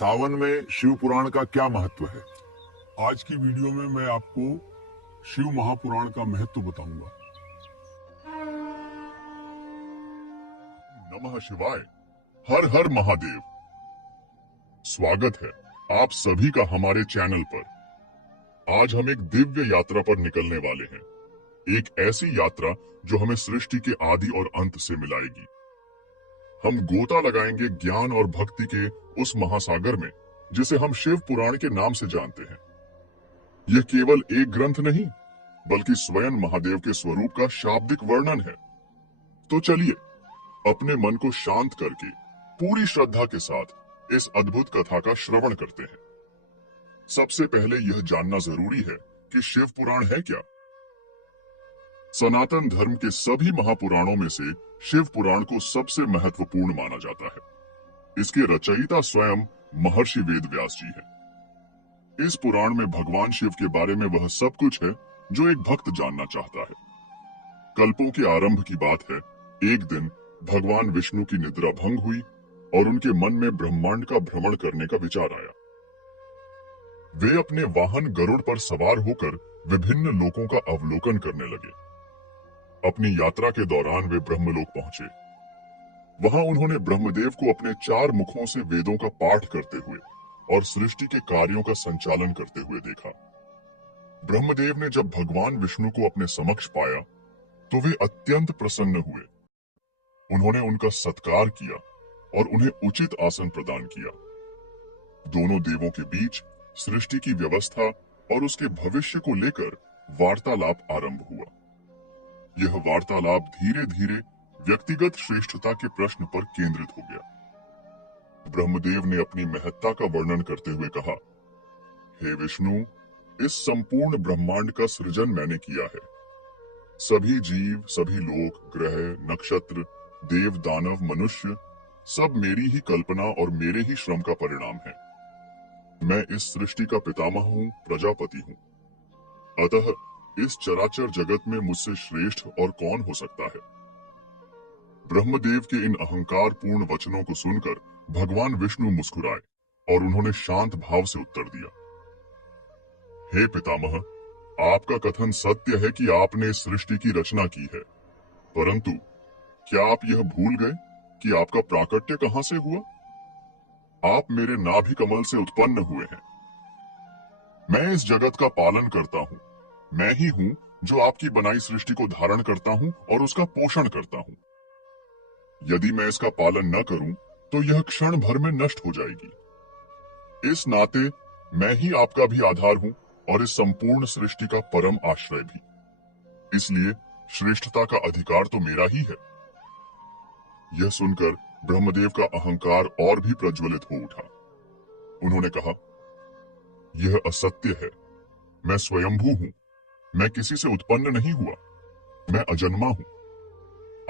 सावन में शिव पुराण का क्या महत्व है? आज की वीडियो में मैं आपको शिव महापुराण का महत्व बताऊंगा। नमः शिवाय। हर हर महादेव। स्वागत है आप सभी का हमारे चैनल पर। आज हम एक दिव्य यात्रा पर निकलने वाले हैं। एक ऐसी यात्रा जो हमें सृष्टि के आदि और अंत से मिलाएगी। हम गोता लगाएंगे ज्ञान और भक्ति के उस महासागर में जिसे हम शिव पुराण के नाम से जानते हैं। यह केवल एक ग्रंथ नहीं बल्कि स्वयं महादेव के स्वरूप का शाब्दिक वर्णन है। तो चलिए अपने मन को शांत करके पूरी श्रद्धा के साथ इस अद्भुत कथा का श्रवण करते हैं। सबसे पहले यह जानना जरूरी है कि शिव पुराण है क्या। सनातन धर्म के सभी महापुराणों में से शिव पुराण को सबसे महत्वपूर्ण माना जाता है। इसके रचयिता स्वयं महर्षि वेदव्यास जी हैं। इस पुराण में भगवान शिव के बारे में वह सब कुछ है जो एक भक्त जानना चाहता है। कल्पों के आरंभ की बात है। एक दिन भगवान विष्णु की निद्रा भंग हुई और उनके मन में ब्रह्मांड का भ्रमण करने का विचार आया। वे अपने वाहन गरुड़ पर सवार होकर विभिन्न लोकों का अवलोकन करने लगे। अपनी यात्रा के दौरान वे ब्रह्मलोक पहुंचे। वहां उन्होंने ब्रह्मदेव को अपने 4 मुखों से वेदों का पाठ करते हुए और सृष्टि के कार्यों का संचालन करते हुए देखा। ब्रह्मदेव ने जब भगवान विष्णु को अपने समक्ष पाया तो वे अत्यंत प्रसन्न हुए। उन्होंने उनका सत्कार किया और उन्हें उचित आसन प्रदान किया। दोनों देवों के बीच सृष्टि की व्यवस्था और उसके भविष्य को लेकर वार्तालाप आरंभ हुआ। यह वार्तालाप धीरे धीरे व्यक्तिगत श्रेष्ठता के प्रश्न पर केंद्रित हो गया। ब्रह्मदेव ने अपनी महत्ता का वर्णन करते हुए कहा, हे विष्णु, इस संपूर्ण ब्रह्मांड का सृजन मैंने किया है। सभी जीव, सभी लोक, ग्रह, नक्षत्र, देव, दानव, मनुष्य सब मेरी ही कल्पना और मेरे ही श्रम का परिणाम है। मैं इस सृष्टि का पितामह हूँ, प्रजापति हूँ। अतः इस चराचर जगत में मुझसे श्रेष्ठ और कौन हो सकता है। ब्रह्मदेव के इन अहंकार पूर्ण वचनों को सुनकर भगवान विष्णु मुस्कुराए और उन्होंने शांत भाव से उत्तर दिया, हे पितामह, आपका कथन सत्य है कि आपने इस सृष्टि की रचना की है, परंतु क्या आप यह भूल गए कि आपका प्राकट्य कहां से हुआ? आप मेरे नाभि कमल से उत्पन्न हुए हैं। मैं इस जगत का पालन करता हूँ। मैं ही हूँ जो आपकी बनाई सृष्टि को धारण करता हूँ और उसका पोषण करता हूँ। यदि मैं इसका पालन न करूं तो यह क्षण भर में नष्ट हो जाएगी। इस नाते मैं ही आपका भी आधार हूँ और इस संपूर्ण सृष्टि का परम आश्रय भी। इसलिए श्रेष्ठता का अधिकार तो मेरा ही है। यह सुनकर ब्रह्मदेव का अहंकार और भी प्रज्वलित हो उठा। उन्होंने कहा, यह असत्य है। मैं स्वयंभू हूँ। मैं किसी से उत्पन्न नहीं हुआ। मैं अजन्मा हूँ।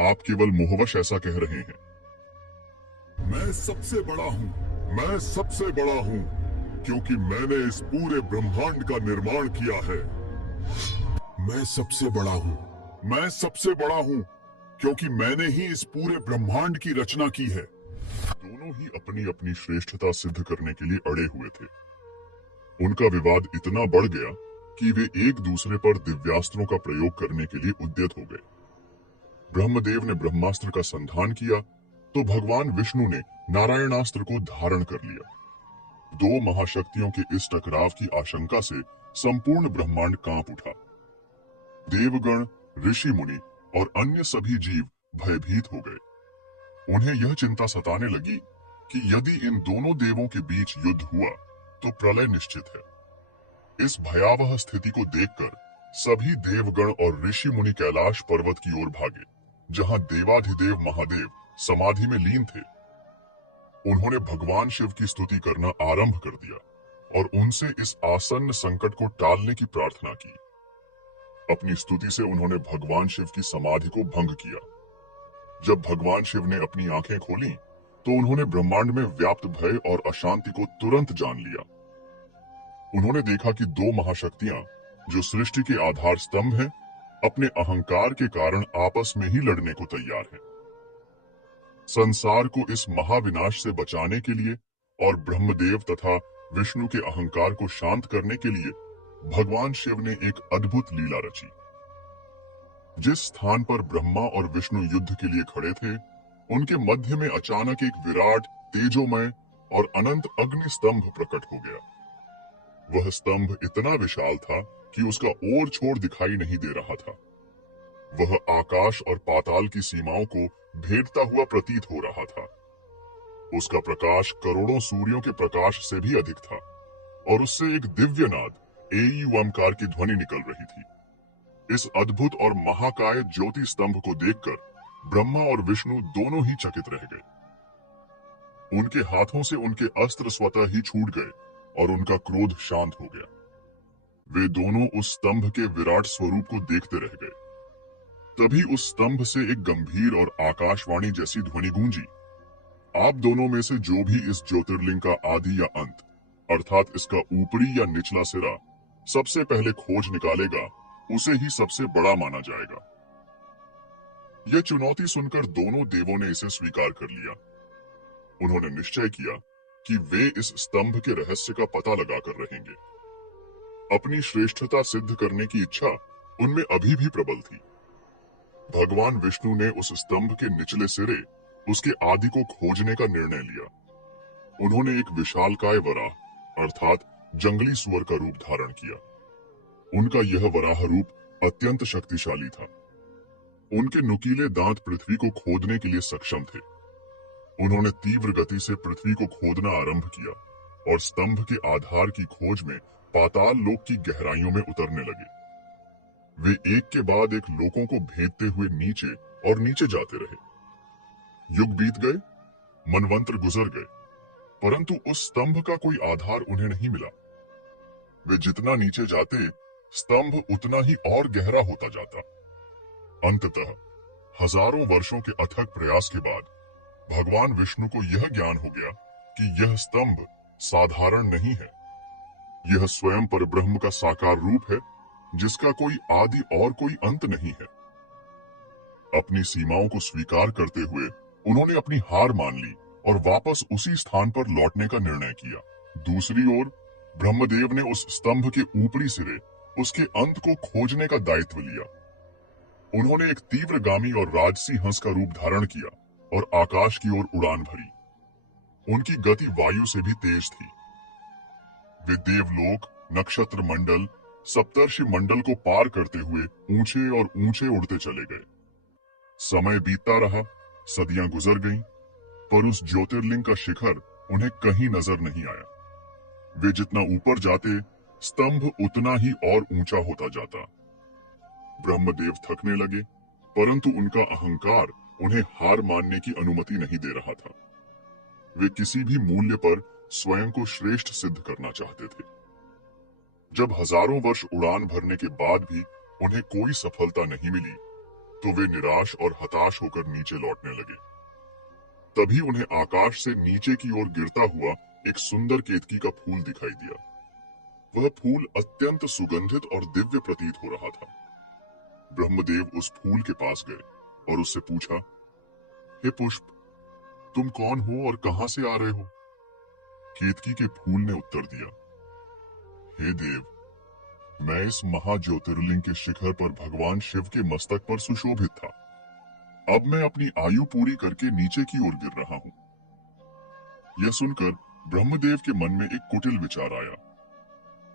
आप केवल मोहवश ऐसा कह रहे हैं। मैं सबसे बड़ा हूँ। मैं सबसे बड़ा हूँ क्योंकि मैंने इस पूरे ब्रह्मांड का निर्माण किया है। मैं सबसे बड़ा हूँ। मैं सबसे बड़ा हूँ क्योंकि मैंने ही इस पूरे ब्रह्मांड की रचना की है। दोनों ही अपनी अपनी श्रेष्ठता सिद्ध करने के लिए अड़े हुए थे। उनका विवाद इतना बढ़ गया कि वे एक दूसरे पर दिव्यास्त्रों का प्रयोग करने के लिए उद्यत हो गए। ब्रह्मदेव ने ब्रह्मास्त्र का संधान किया तो भगवान विष्णु ने नारायणास्त्र को धारण कर लिया। 2 महाशक्तियों के इस टकराव की आशंका से संपूर्ण ब्रह्मांड कांप उठा। देवगण, ऋषि मुनि और अन्य सभी जीव भयभीत हो गए। उन्हें यह चिंता सताने लगी कि यदि इन दोनों देवों के बीच युद्ध हुआ तो प्रलय निश्चित है। इस भयावह स्थिति को देखकर सभी देवगण और ऋषि मुनि कैलाश पर्वत की ओर भागे, जहां देवाधिदेव महादेव समाधि में लीन थे। उन्होंने भगवान शिव की स्तुति करना आरंभ कर दिया और उनसे इस आसन्न संकट को टालने की प्रार्थना की। अपनी स्तुति से उन्होंने भगवान शिव की समाधि को भंग किया। जब भगवान शिव ने अपनी आंखें खोली तो उन्होंने ब्रह्मांड में व्याप्त भय और अशांति को तुरंत जान लिया। उन्होंने देखा कि 2 महाशक्तियां जो सृष्टि के आधार स्तंभ हैं, अपने अहंकार के कारण आपस में ही लड़ने को तैयार हैं। संसार को इस महाविनाश से बचाने के लिए और ब्रह्मदेव तथा विष्णु के अहंकार को शांत करने के लिए भगवान शिव ने एक अद्भुत लीला रची। जिस स्थान पर ब्रह्मा और विष्णु युद्ध के लिए खड़े थे, उनके मध्य में अचानक एक विराट, तेजोमय और अनंत अग्नि स्तंभ प्रकट हो गया। वह स्तंभ इतना विशाल था कि उसका ओर छोर दिखाई नहीं दे रहा था। वह आकाश और पाताल की सीमाओं को भेदता हुआ प्रतीत हो रहा था। उसका प्रकाश करोड़ों सूर्यों के प्रकाश से भी अधिक था और उससे एक दिव्य नाद ओमकार की ध्वनि निकल रही थी। इस अद्भुत और महाकाय ज्योति स्तंभ को देखकर ब्रह्मा और विष्णु दोनों ही चकित रह गए। उनके हाथों से उनके अस्त्र स्वतः ही छूट गए और उनका क्रोध शांत हो गया। वे दोनों उस स्तंभ के विराट स्वरूप को देखते रह गए। तभी उस स्तंभ से एक गंभीर और आकाशवाणी जैसी ध्वनि गूंजी, आप दोनों में से जो भी इस ज्योतिर्लिंग का आदि या अंत, अर्थात इसका ऊपरी या निचला सिरा सबसे पहले खोज निकालेगा, उसे ही सबसे बड़ा माना जाएगा। यह चुनौती सुनकर दोनों देवों ने इसे स्वीकार कर लिया। उन्होंने निश्चय किया कि वे इस स्तंभ के रहस्य का पता लगाकर रहेंगे। अपनी श्रेष्ठता सिद्ध करने की इच्छा उनमें अभी भी प्रबल थी। भगवान विष्णु ने उस स्तंभ के निचले सिरे, उसके आदि को खोजने का निर्णय लिया। उन्होंने एक विशालकाय वराह अर्थात जंगली सुअर का रूप धारण किया। उनका यह वराह रूप अत्यंत शक्तिशाली था। उनके नुकीले दांत पृथ्वी को खोदने के लिए सक्षम थे। उन्होंने तीव्र गति से पृथ्वी को खोदना आरंभ किया और स्तंभ के आधार की खोज में पाताल लोक की गहराइयों में उतरने लगे। वे एक के बाद एक लोकों को भेदते हुए नीचे और नीचे जाते रहे। युग बीत गए, मनवंतर गुजर गए, परंतु उस स्तंभ का कोई आधार उन्हें नहीं मिला। वे जितना नीचे जाते, स्तंभ उतना ही और गहरा होता जाता। अंततः हजारों वर्षों के अथक प्रयास के बाद भगवान विष्णु को यह ज्ञान हो गया कि यह स्तंभ साधारण नहीं है। यह स्वयं परब्रह्म का साकार रूप है, जिसका कोई आदि और कोई अंत नहीं है। अपनी सीमाओं को स्वीकार करते हुए उन्होंने अपनी हार मान ली और वापस उसी स्थान पर लौटने का निर्णय किया। दूसरी ओर ब्रह्मदेव ने उस स्तंभ के ऊपरी सिरे, उसके अंत को खोजने का दायित्व लिया। उन्होंने एक तीव्रगामी और राजसी हंस का रूप धारण किया और आकाश की ओर उड़ान भरी। उनकी गति वायु से भी तेज थी। वे देवलोक, नक्षत्र मंडल, सप्तर्षि मंडल को पार करते हुए ऊंचे और ऊंचे उड़ते चले गए। समय बीतता रहा, सदियां गुजर गईं, पर उस ज्योतिर्लिंग का शिखर उन्हें कहीं नजर नहीं आया। वे जितना ऊपर जाते, स्तंभ उतना ही और ऊंचा होता जाता। ब्रह्मदेव थकने लगे, परंतु उनका अहंकार उन्हें हार मानने की अनुमति नहीं दे रहा था। वे किसी भी मूल्य पर स्वयं को श्रेष्ठ सिद्ध करना चाहते थे। जब हजारों वर्ष उड़ान भरने के बाद भी उन्हें कोई सफलता नहीं मिली, तो वे निराश और हताश होकर नीचे लौटने लगे। तभी उन्हें आकाश से नीचे की ओर गिरता हुआ एक सुंदर केतकी का फूल दिखाई दिया। वह फूल अत्यंत सुगंधित और दिव्य प्रतीत हो रहा था। ब्रह्मदेव उस फूल के पास गए और उससे पूछा, हे पुष्प, तुम कौन हो और कहां से आ रहे हो? केतकी के फूल ने उत्तर दिया, हे देव, मैं इस महाज्योतिर्लिंग के शिखर पर भगवान शिव के मस्तक पर सुशोभित था। अब मैं अपनी आयु पूरी करके नीचे की ओर गिर रहा हूं। यह सुनकर ब्रह्मदेव के मन में एक कुटिल विचार आया।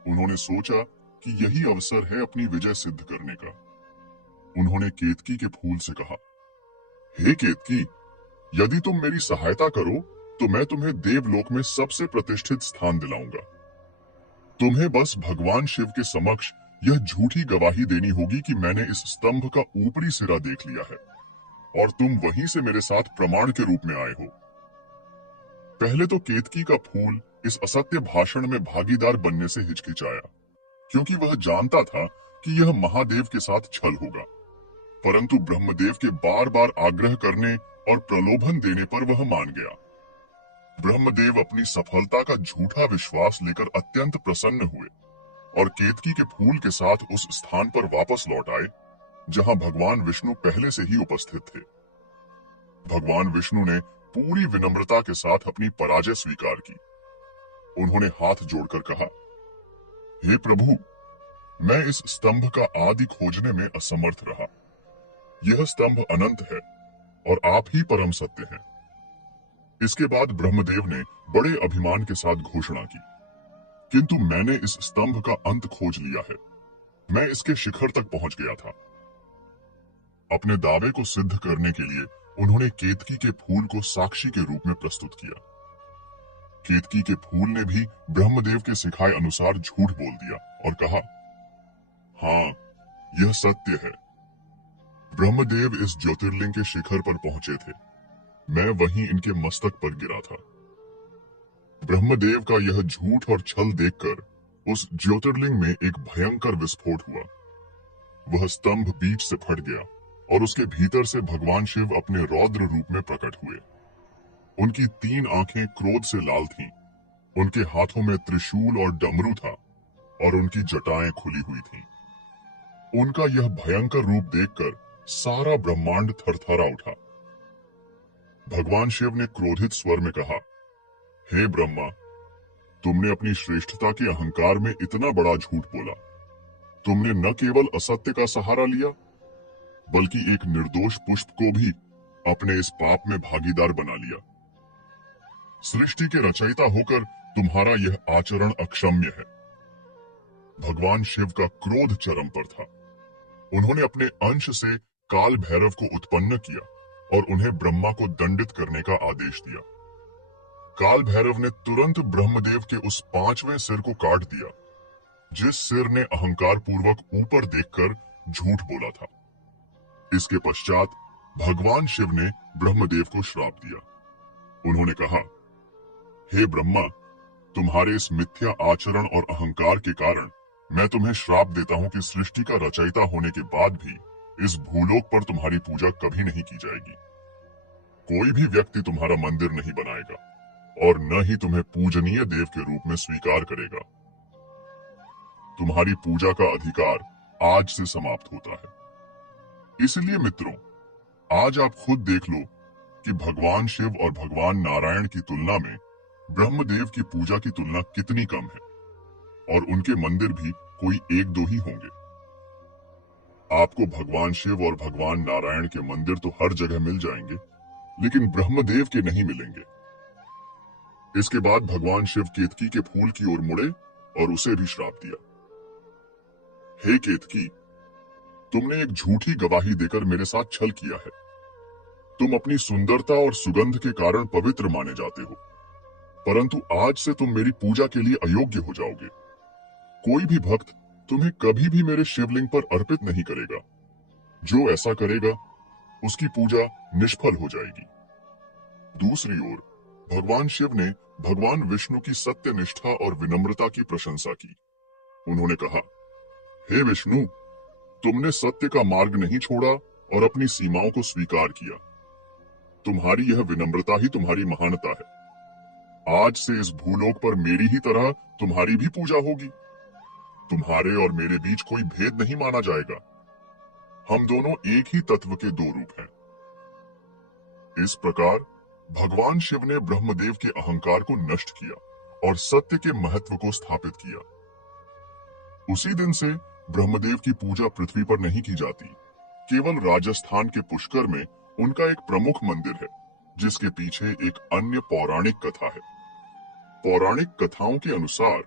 उन्होंने सोचा कि यही अवसर है अपनी विजय सिद्ध करने का। उन्होंने केतकी के फूल से कहा, हे केतकी, यदि तुम मेरी सहायता करो तो मैं तुम्हें देवलोक में सबसे प्रतिष्ठित स्थान दिलाऊंगा। तुम्हें बस भगवान शिव के समक्ष यह झूठी गवाही देनी होगी कि मैंने इस स्तंभ का ऊपरी सिरा देख लिया है और तुम वहीं से मेरे साथ प्रमाण के रूप में आए हो। पहले तो केतकी का फूल इस असत्य भाषण में भागीदार बनने से हिचकिचाया, क्योंकि वह जानता था कि यह महादेव के साथ छल होगा। परंतु ब्रह्मदेव के बार बार आग्रह करने और प्रलोभन देने पर वह मान गया। ब्रह्मदेव अपनी सफलता का झूठा विश्वास लेकर अत्यंत प्रसन्न हुए और केतकी के फूल के साथ उस स्थान पर वापस लौट आए जहां भगवान विष्णु पहले से ही उपस्थित थे। भगवान विष्णु ने पूरी विनम्रता के साथ अपनी पराजय स्वीकार की उन्होंने हाथ जोड़कर कहा, हे प्रभु, मैं इस स्तंभ का आदि खोजने में असमर्थ रहा। यह स्तंभ अनंत है और आप ही परम सत्य हैं। इसके बाद ब्रह्मदेव ने बड़े अभिमान के साथ घोषणा की, किंतु मैंने इस स्तंभ का अंत खोज लिया है। मैं इसके शिखर तक पहुंच गया था। अपने दावे को सिद्ध करने के लिए उन्होंने केतकी के फूल को साक्षी के रूप में प्रस्तुत किया। केतकी के फूल ने भी ब्रह्मदेव के सिखाए अनुसार झूठ बोल दिया और कहा, हाँ, यह सत्य है। ब्रह्मदेव इस ज्योतिर्लिंग के शिखर पर पहुंचे थे। मैं वहीं इनके मस्तक पर गिरा था। ब्रह्मदेव का यह झूठ और छल देखकर उस ज्योतिर्लिंग में एक भयंकर विस्फोट हुआ। वह स्तंभ बीच से फट गया और उसके भीतर से भगवान शिव अपने रौद्र रूप में प्रकट हुए। उनकी 3 आंखें क्रोध से लाल थीं। उनके हाथों में त्रिशूल और डमरू था और उनकी जटाएं खुली हुई थीं। उनका यह भयंकर रूप देखकर सारा ब्रह्मांड थरथरा उठा। भगवान शिव ने क्रोधित स्वर में कहा, हे ब्रह्मा, तुमने अपनी श्रेष्ठता के अहंकार में इतना बड़ा झूठ बोला। तुमने न केवल असत्य का सहारा लिया, बल्कि एक निर्दोष पुष्प को भी अपने इस पाप में भागीदार बना लिया। सृष्टि के रचयिता होकर तुम्हारा यह आचरण अक्षम्य है। भगवान शिव का क्रोध चरम पर था। उन्होंने अपने अंश से काल भैरव को उत्पन्न किया और उन्हें ब्रह्मा को दंडित करने का आदेश दिया। काल भैरव ने तुरंत ब्रह्मदेव के उस 5वें सिर को काट दिया, जिस सिर ने अहंकार पूर्वक ऊपर देखकर झूठ बोला था। इसके पश्चात भगवान शिव ने ब्रह्मदेव को श्राप दिया। उन्होंने कहा, हे ब्रह्मा, तुम्हारे इस मिथ्या आचरण और अहंकार के कारण मैं तुम्हें श्राप देता हूं कि सृष्टि का रचयिता होने के बाद भी इस भूलोक पर तुम्हारी पूजा कभी नहीं की जाएगी। कोई भी व्यक्ति तुम्हारा मंदिर नहीं बनाएगा और न ही तुम्हें पूजनीय देव के रूप में स्वीकार करेगा। तुम्हारी पूजा का अधिकार आज से समाप्त होता है। इसलिए मित्रों, आज आप खुद देख लो कि भगवान शिव और भगवान नारायण की तुलना में ब्रह्मदेव की पूजा की तुलना कितनी कम है, और उनके मंदिर भी कोई 1-2 ही होंगे। आपको भगवान शिव और भगवान नारायण के मंदिर तो हर जगह मिल जाएंगे, लेकिन ब्रह्मदेव के नहीं मिलेंगे। इसके बाद भगवान शिव केतकी के फूल की ओर मुड़े और उसे भी श्राप दिया। हे केतकी, तुमने एक झूठी गवाही देकर मेरे साथ छल किया है। तुम अपनी सुंदरता और सुगंध के कारण पवित्र माने जाते हो, परंतु आज से तुम मेरी पूजा के लिए अयोग्य हो जाओगे। कोई भी भक्त तुम्हें कभी भी मेरे शिवलिंग पर अर्पित नहीं करेगा। जो ऐसा करेगा उसकी पूजा निष्फल हो जाएगी। दूसरी ओर भगवान शिव ने भगवान विष्णु की सत्य निष्ठा और विनम्रता की प्रशंसा की। उन्होंने कहा, हे विष्णु, तुमने सत्य का मार्ग नहीं छोड़ा और अपनी सीमाओं को स्वीकार किया। तुम्हारी यह विनम्रता ही तुम्हारी महानता है। आज से इस भूलोक पर मेरी ही तरह तुम्हारी भी पूजा होगी। तुम्हारे और मेरे बीच कोई भेद नहीं माना जाएगा। हम दोनों एक ही तत्व के 2 रूप हैं। इस प्रकार भगवान शिव ने ब्रह्मदेव के अहंकार को नष्ट किया और सत्य के महत्व को स्थापित किया। उसी दिन से ब्रह्मदेव की पूजा पृथ्वी पर नहीं की जाती। केवल राजस्थान के पुष्कर में उनका एक प्रमुख मंदिर है, जिसके पीछे एक अन्य पौराणिक कथा है। पौराणिक कथाओं के अनुसार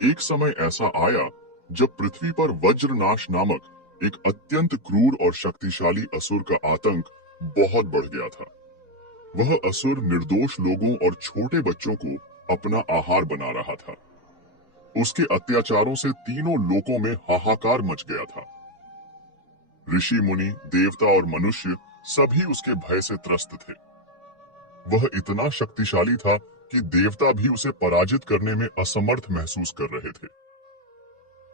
एक समय ऐसा आया जब पृथ्वी पर वज्रनाश नामक एक अत्यंत क्रूर और शक्तिशाली असुर का आतंक बहुत बढ़ गया था। वह असुर निर्दोष लोगों और छोटे बच्चों को अपना आहार बना रहा था। उसके अत्याचारों से तीनों लोकों में हाहाकार मच गया था। ऋषि मुनि, देवता और मनुष्य सभी उसके भय से त्रस्त थे। वह इतना शक्तिशाली था कि देवता भी उसे पराजित करने में असमर्थ महसूस कर रहे थे।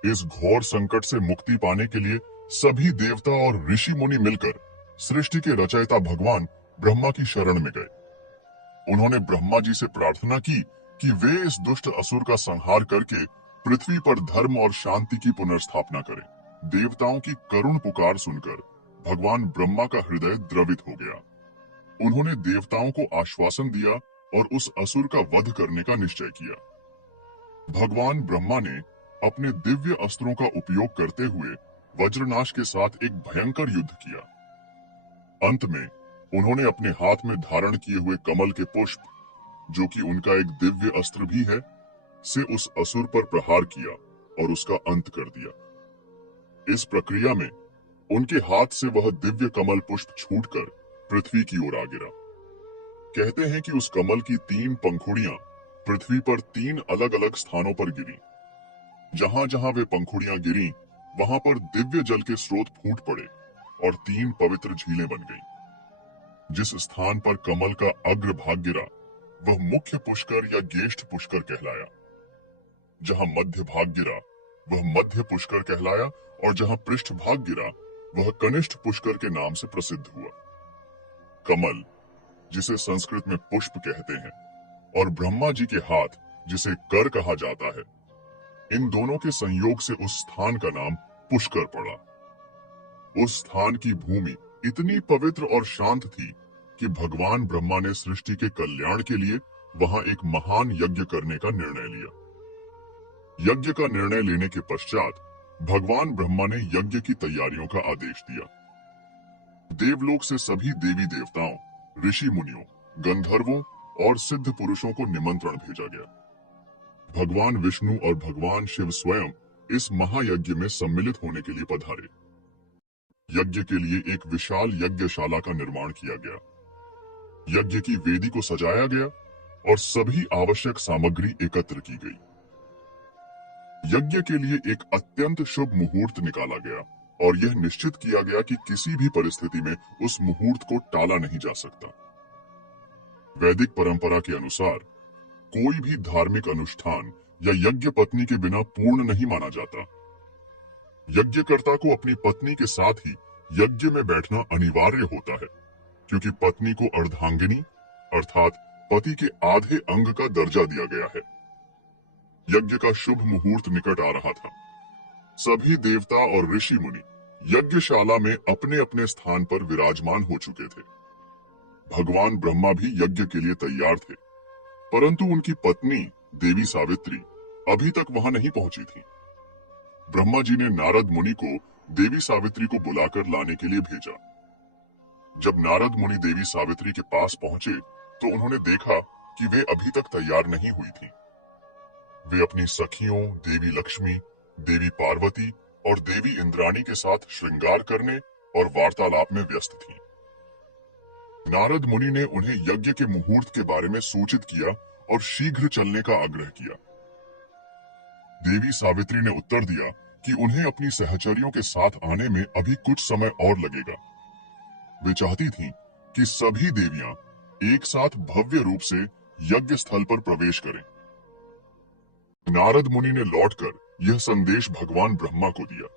इस घोर संकट से मुक्ति पाने के लिए सभी देवता और ऋषि मुनि मिलकर सृष्टि के रचयिता भगवान ब्रह्मा की शरण में गए। उन्होंने ब्रह्मा जी से प्रार्थना की कि वे इस दुष्ट असुर का संहार करके पृथ्वी पर धर्म और शांति की पुनर्स्थापना करें। देवताओं की करुण पुकार सुनकर भगवान ब्रह्मा का हृदय द्रवित हो गया। उन्होंने देवताओं को आश्वासन दिया और उस असुर का वध करने का निश्चय किया। भगवान ब्रह्मा ने अपने दिव्य अस्त्रों का उपयोग करते हुए वज्रनाश के साथ एक भयंकर युद्ध किया। अंत में उन्होंने अपने हाथ में धारण किए हुए कमल के पुष्प, जो कि उनका एक दिव्य अस्त्र भी है, से उस असुर पर प्रहार किया और उसका अंत कर दिया। इस प्रक्रिया में उनके हाथ से वह दिव्य कमल पुष्प छूटकर पृथ्वी की ओर आ गिरा। कहते हैं कि उस कमल की 3 पंखुड़ियां पृथ्वी पर 3 अलग अलग स्थानों पर गिरी। जहां जहां वे पंखुड़ियां गिरी, वहां पर दिव्य जल के स्रोत फूट पड़े और 3 पवित्र झीलें बन गईं। जिस स्थान पर कमल का अग्र भाग गिरा, वह मुख्य पुष्कर या ज्येष्ठ पुष्कर कहलाया। जहां मध्य भाग गिरा, वह मध्य पुष्कर कहलाया, और जहां पृष्ठ भाग गिरा, वह कनिष्ठ पुष्कर के नाम से प्रसिद्ध हुआ। कमल, जिसे संस्कृत में पुष्प कहते हैं, और ब्रह्मा जी के हाथ, जिसे कर कहा जाता है, इन दोनों के संयोग से उस स्थान का नाम पुष्कर पड़ा। उस स्थान की भूमि इतनी पवित्र और शांत थी कि भगवान ब्रह्मा ने सृष्टि के कल्याण के लिए वहां एक महान यज्ञ करने का निर्णय लिया। यज्ञ का निर्णय लेने के पश्चात भगवान ब्रह्मा ने यज्ञ की तैयारियों का आदेश दिया। देवलोक से सभी देवी देवताओं, ऋषि मुनियों, गंधर्वों और सिद्ध पुरुषों को निमंत्रण भेजा गया। भगवान विष्णु और भगवान शिव स्वयं इस महायज्ञ में सम्मिलित होने के लिए पधारे। यज्ञ के लिए एक विशाल यज्ञशाला का निर्माण किया गया। यज्ञ की वेदी को सजाया गया और सभी आवश्यक सामग्री एकत्र की गई। यज्ञ के लिए एक अत्यंत शुभ मुहूर्त निकाला गया और यह निश्चित किया गया कि किसी भी परिस्थिति में उस मुहूर्त को टाला नहीं जा सकता। वैदिक परंपरा के अनुसार कोई भी धार्मिक अनुष्ठान या यज्ञ पत्नी के बिना पूर्ण नहीं माना जाता। यज्ञकर्ता को अपनी पत्नी के साथ ही यज्ञ में बैठना अनिवार्य होता है, क्योंकि पत्नी को अर्धांगिनी अर्थात पति के आधे अंग का दर्जा दिया गया है। यज्ञ का शुभ मुहूर्त निकट आ रहा था। सभी देवता और ऋषि मुनि यज्ञशाला में अपने अपने स्थान पर विराजमान हो चुके थे। भगवान ब्रह्मा भी यज्ञ के लिए तैयार थे, परंतु उनकी पत्नी देवी सावित्री अभी तक वहां नहीं पहुंची थी। ब्रह्मा जी ने नारद मुनि को देवी सावित्री को बुलाकर लाने के लिए भेजा। जब नारद मुनि देवी सावित्री के पास पहुंचे तो उन्होंने देखा कि वे अभी तक तैयार नहीं हुई थी। वे अपनी सखियों देवी लक्ष्मी, देवी पार्वती और देवी इंद्राणी के साथ श्रृंगार करने और वार्तालाप में व्यस्त थीं। नारद मुनि ने उन्हें यज्ञ के मुहूर्त के बारे में सूचित किया और शीघ्र चलने का आग्रह किया। देवी सावित्री ने उत्तर दिया कि उन्हें अपनी सहचरियों के साथ आने में अभी कुछ समय और लगेगा। वे चाहती थीं कि सभी देवियां एक साथ भव्य रूप से यज्ञ स्थल पर प्रवेश करें। नारद मुनि ने लौटकर यह संदेश भगवान ब्रह्मा को दिया।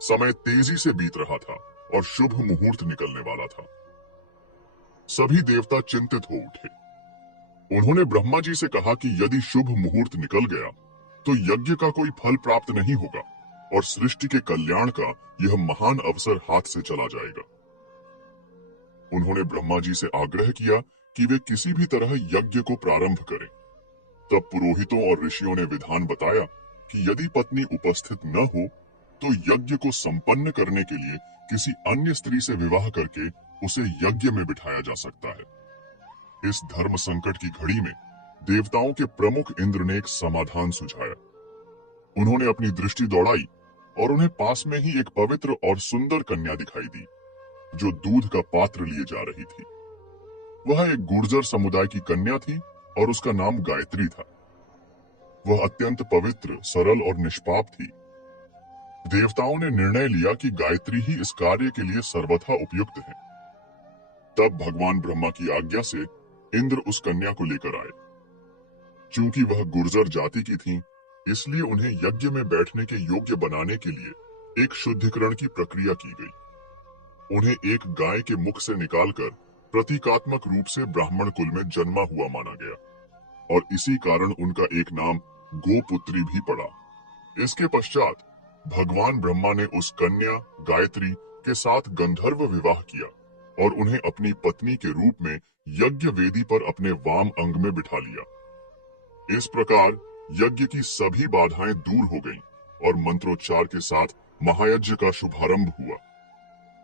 समय तेजी से बीत रहा था और शुभ मुहूर्त निकलने वाला था। सभी देवता चिंतित हो उठे। उन्होंने ब्रह्मा जी से कहा कि यदि शुभ मुहूर्त निकल गया तो यज्ञ का कोई फल प्राप्त नहीं होगा और सृष्टि के कल्याण का यह महान अवसर हाथ से चला जाएगा। उन्होंने ब्रह्मा जी से आग्रह किया कि वे किसी भी तरह यज्ञ को प्रारंभ करें। तब पुरोहितों और ऋषियों ने विधान बताया कि यदि पत्नी उपस्थित न हो तो यज्ञ को संपन्न करने के लिए किसी अन्य स्त्री से विवाह करके उसे यज्ञ में बिठाया जा सकता है। इस धर्म संकट की घड़ी में देवताओं के प्रमुख इंद्र ने एक समाधान सुझाया। उन्होंने अपनी दृष्टि दौड़ाई और उन्हें पास में ही एक पवित्र और सुंदर कन्या दिखाई दी, जो दूध का पात्र लिए जा रही थी। वह एक गुर्जर समुदाय की कन्या थी और उसका नाम गायत्री था। वह अत्यंत पवित्र, सरल और निष्पाप थी। देवताओं ने निर्णय लिया कि गायत्री ही इस कार्य के लिए सर्वथा उपयुक्त है। तब भगवान ब्रह्मा की आज्ञा से इंद्र उस कन्या को लेकर आए। चूंकि वह गुर्जर जाति की थी, इसलिए उन्हें यज्ञ में बैठने के योग्य बनाने के लिए एक शुद्धिकरण की प्रक्रिया की गई। उन्हें एक गाय के मुख से निकालकर प्रतीकात्मक रूप से ब्राह्मण कुल में जन्मा हुआ माना गया और इसी कारण उनका एक नाम गोपुत्री भी पड़ा। इसके पश्चात भगवान ब्रह्मा ने उस कन्या गायत्री के साथ गंधर्व विवाह किया और उन्हें अपनी पत्नी के रूप में यज्ञ वेदी पर अपने वाम अंग में बिठा लिया। इस प्रकार यज्ञ की सभी बाधाएं दूर हो गईं और मंत्रोच्चार के साथ महायज्ञ का शुभारंभ हुआ।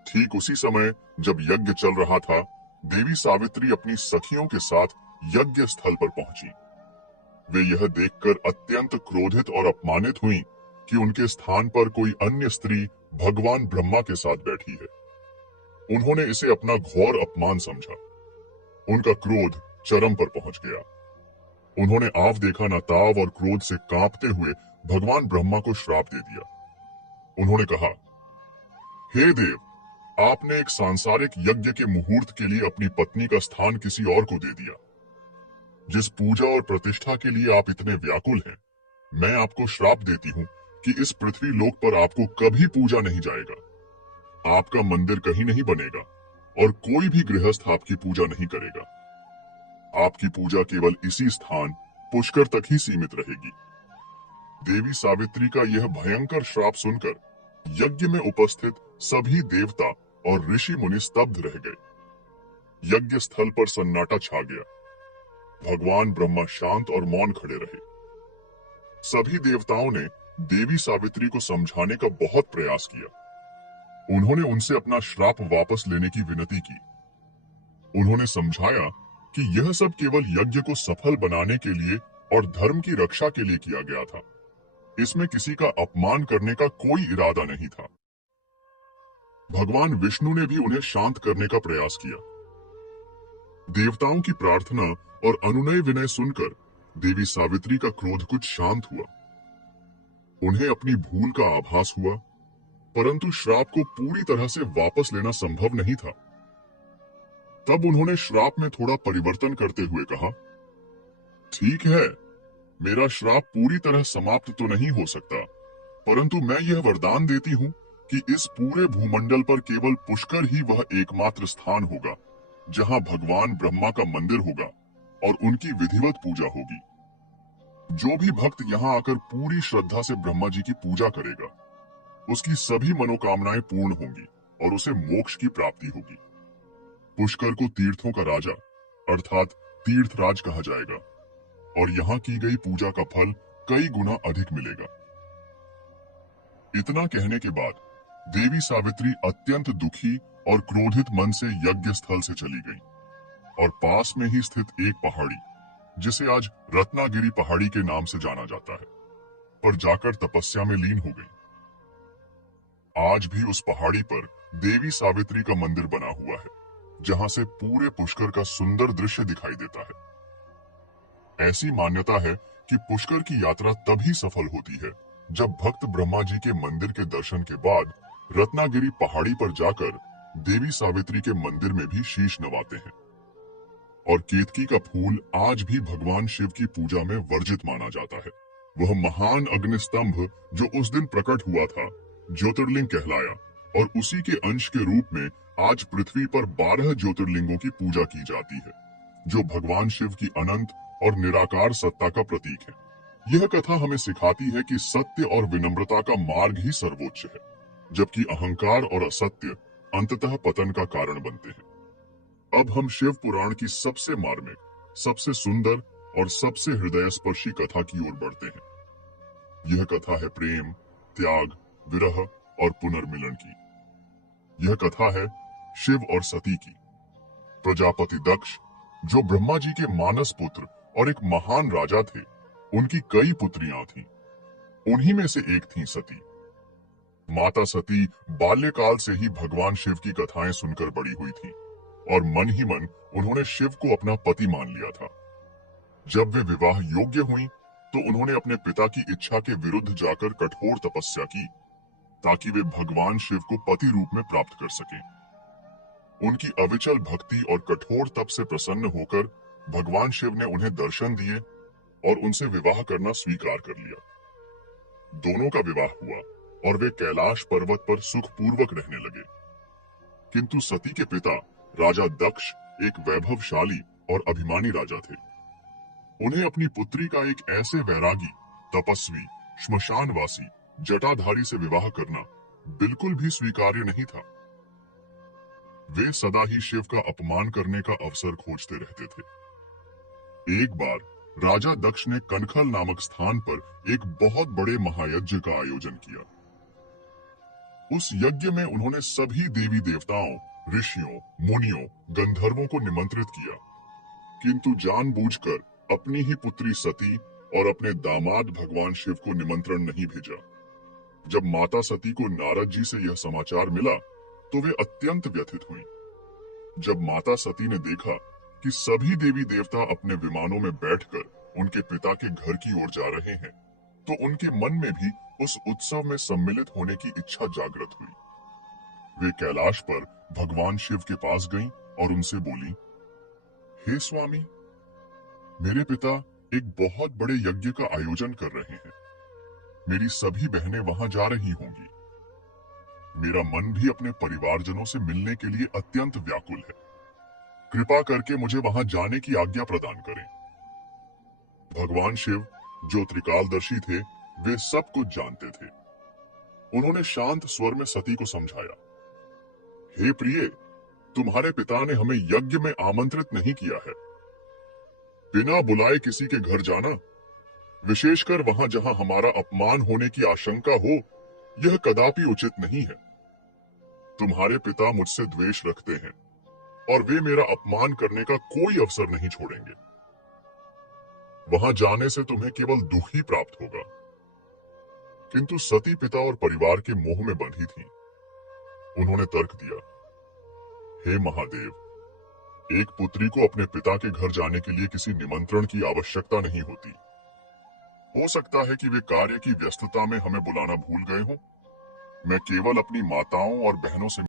ठीक उसी समय जब यज्ञ चल रहा था, देवी सावित्री अपनी सखियों के साथ यज्ञ स्थल पर पहुंची। वे यह देखकर अत्यंत क्रोधित और अपमानित हुईं कि उनके स्थान पर कोई अन्य स्त्री भगवान ब्रह्मा के साथ बैठी है। उन्होंने इसे अपना घोर अपमान समझा। उनका क्रोध चरम पर पहुंच गया। उन्होंने आव देखा न ताव और क्रोध से कांपते हुए भगवान ब्रह्मा को श्राप दे दिया। उन्होंने कहा, हे देव, आपने एक सांसारिक यज्ञ के मुहूर्त के लिए अपनी पत्नी का स्थान किसी और को दे दिया। जिस पूजा और प्रतिष्ठा के लिए आप इतने व्याकुल हैं, मैं आपको श्राप देती हूं कि इस पृथ्वी लोक पर आपको कभी पूजा नहीं जाएगा। आपका मंदिर कहीं नहीं बनेगा और कोई भी गृहस्थ आपकी पूजा नहीं करेगा। आपकी पूजा केवल इसी स्थान पुष्कर तक ही सीमित रहेगी। देवी सावित्री का यह भयंकर श्राप सुनकर यज्ञ में उपस्थित सभी देवता और ऋषि मुनि स्तब्ध रह गए। यज्ञ स्थल पर सन्नाटा छा गया। भगवान ब्रह्मा शांत और मौन खड़े रहे। सभी देवताओं ने देवी सावित्री को समझाने का बहुत प्रयास किया। उन्होंने उनसे अपना श्राप वापस लेने की विनती की। उन्होंने समझाया कि यह सब केवल यज्ञ को सफल बनाने के लिए और धर्म की रक्षा के लिए किया गया था। इसमें किसी का अपमान करने का कोई इरादा नहीं था। भगवान विष्णु ने भी उन्हें शांत करने का प्रयास किया। देवताओं की प्रार्थना और अनुनय विनय सुनकर देवी सावित्री का क्रोध कुछ शांत हुआ। उन्हें अपनी भूल का आभास हुआ, परंतु श्राप को पूरी तरह से वापस लेना संभव नहीं था। तब उन्होंने श्राप में थोड़ा परिवर्तन करते हुए कहा, ठीक है, मेरा श्राप पूरी तरह समाप्त तो नहीं हो सकता, परंतु मैं यह वरदान देती हूं कि इस पूरे भूमंडल पर केवल पुष्कर ही वह एकमात्र स्थान होगा जहां भगवान ब्रह्मा का मंदिर होगा और उनकी विधिवत पूजा होगी। जो भी भक्त यहाँ आकर पूरी श्रद्धा से ब्रह्मा जी की पूजा करेगा, उसकी सभी मनोकामनाएं पूर्ण होंगी और उसे मोक्ष की प्राप्ति होगी। पुष्कर को तीर्थों का राजा अर्थात तीर्थराज कहा जाएगा और यहाँ की गई पूजा का फल कई गुना अधिक मिलेगा। इतना कहने के बाद देवी सावित्री अत्यंत दुखी और क्रोधित मन से यज्ञ स्थल से चली गई और पास में ही स्थित एक पहाड़ी, जिसे आज रत्नागिरी पहाड़ी के नाम से जाना जाता है, पर जाकर तपस्या में लीन हो गई। आज भी उस पहाड़ी पर देवी सावित्री का मंदिर बना हुआ है, जहां से पूरे पुष्कर का सुंदर दृश्य दिखाई देता है। ऐसी मान्यता है कि पुष्कर की यात्रा तभी सफल होती है जब भक्त ब्रह्मा जी के मंदिर के दर्शन के बाद रत्नागिरी पहाड़ी पर जाकर देवी सावित्री के मंदिर में भी शीश नवाते हैं। और केतकी का फूल आज भी भगवान शिव की पूजा में वर्जित माना जाता है। वह महान अग्निस्तंभ जो उस दिन प्रकट हुआ था, ज्योतिर्लिंग कहलाया और उसी के अंश के रूप में आज पृथ्वी पर 12 ज्योतिर्लिंगों की पूजा की जाती है, जो भगवान शिव की अनंत और निराकार सत्ता का प्रतीक है। यह कथा हमें सिखाती है कि सत्य और विनम्रता का मार्ग ही सर्वोच्च है, जबकि अहंकार और असत्य अंततः पतन का कारण बनते हैं। अब हम शिव पुराण की सबसे मार्मिक, सबसे सुंदर और सबसे हृदयस्पर्शी कथा की ओर बढ़ते हैं। यह कथा है प्रेम, त्याग, विरह और पुनर्मिलन की। यह कथा है शिव और सती की। प्रजापति दक्ष, जो ब्रह्मा जी के मानस पुत्र और एक महान राजा थे, उनकी कई पुत्रियां थीं। उन्हीं में से एक थी सती। माता सती बाल्यकाल से ही भगवान शिव की कथाएं सुनकर बड़ी हुई थी और मन ही मन उन्होंने शिव को अपना पति मान लिया था। जब वे विवाह योग्य हुईं, तो उन्होंने अपने पिता की इच्छा के विरुद्ध जाकर कठोर तपस्या की, ताकि वे भगवान शिव को पति रूप में प्राप्त कर सकें। उनकी अविचल भक्ति और कठोर तप से प्रसन्न होकर भगवान शिव ने उन्हें दर्शन दिए और उनसे विवाह करना स्वीकार कर लिया। दोनों का विवाह हुआ और वे कैलाश पर्वत पर सुखपूर्वक रहने लगे। किंतु सती के पिता राजा दक्ष एक वैभवशाली और अभिमानी राजा थे। उन्हें अपनी पुत्री का एक ऐसे वैरागी, तपस्वी, श्मशानवासी, जटाधारी से विवाह करना बिल्कुल भी स्वीकार्य नहीं था। वे सदा ही शिव का अपमान करने का अवसर खोजते रहते थे। एक बार राजा दक्ष ने कनखल नामक स्थान पर एक बहुत बड़े महायज्ञ का आयोजन किया। उस यज्ञ में उन्होंने सभी देवी देवताओं, ऋषियों, मुनियों, गंधर्वों को निमंत्रित किया, किंतु जानबूझकर अपनी ही पुत्री सती और अपने दामाद भगवान शिव को निमंत्रण नहीं भेजा। जब माता सती को नारद जी से यह समाचार मिला तो वे अत्यंत व्यथित हुईं। जब माता सती ने देखा कि सभी देवी देवता अपने विमानों में बैठकर उनके पिता के घर की ओर जा रहे हैं, तो उनके मन में भी उस उत्सव में सम्मिलित होने की इच्छा जागृत हुई। वे कैलाश पर भगवान शिव के पास गईं और उनसे बोली, हे स्वामी, मेरे पिता एक बहुत बड़े यज्ञ का आयोजन कर रहे हैं। मेरी सभी बहनें वहां जा रही होंगी। मेरा मन भी अपने परिवारजनों से मिलने के लिए अत्यंत व्याकुल है। कृपा करके मुझे वहां जाने की आज्ञा प्रदान करें। भगवान शिव, जो त्रिकालदर्शी थे, वे सब कुछ जानते थे। उन्होंने शांत स्वर में सती को समझाया, हे प्रिय, तुम्हारे पिता ने हमें यज्ञ में आमंत्रित नहीं किया है। बिना बुलाए किसी के घर जाना, विशेषकर वहां जहां हमारा अपमान होने की आशंका हो, यह कदापि उचित नहीं है। तुम्हारे पिता मुझसे द्वेष रखते हैं और वे मेरा अपमान करने का कोई अवसर नहीं छोड़ेंगे। वहां जाने से तुम्हें केवल दुख ही प्राप्त होगा। किंतु सती पिता और परिवार के मोह में बंधी थी। उन्होंने तर्क दिया, हे महादेव, एक पुत्री को अपने पिता के घर जाने के लिए किसी निमंत्रण की आवश्यकता नहीं होती। हो सकता है कि वे कार्य की व्यस्तता में हमें बुलाना भूल गए हों। मैं केवल अपनी माताओं और बहनों से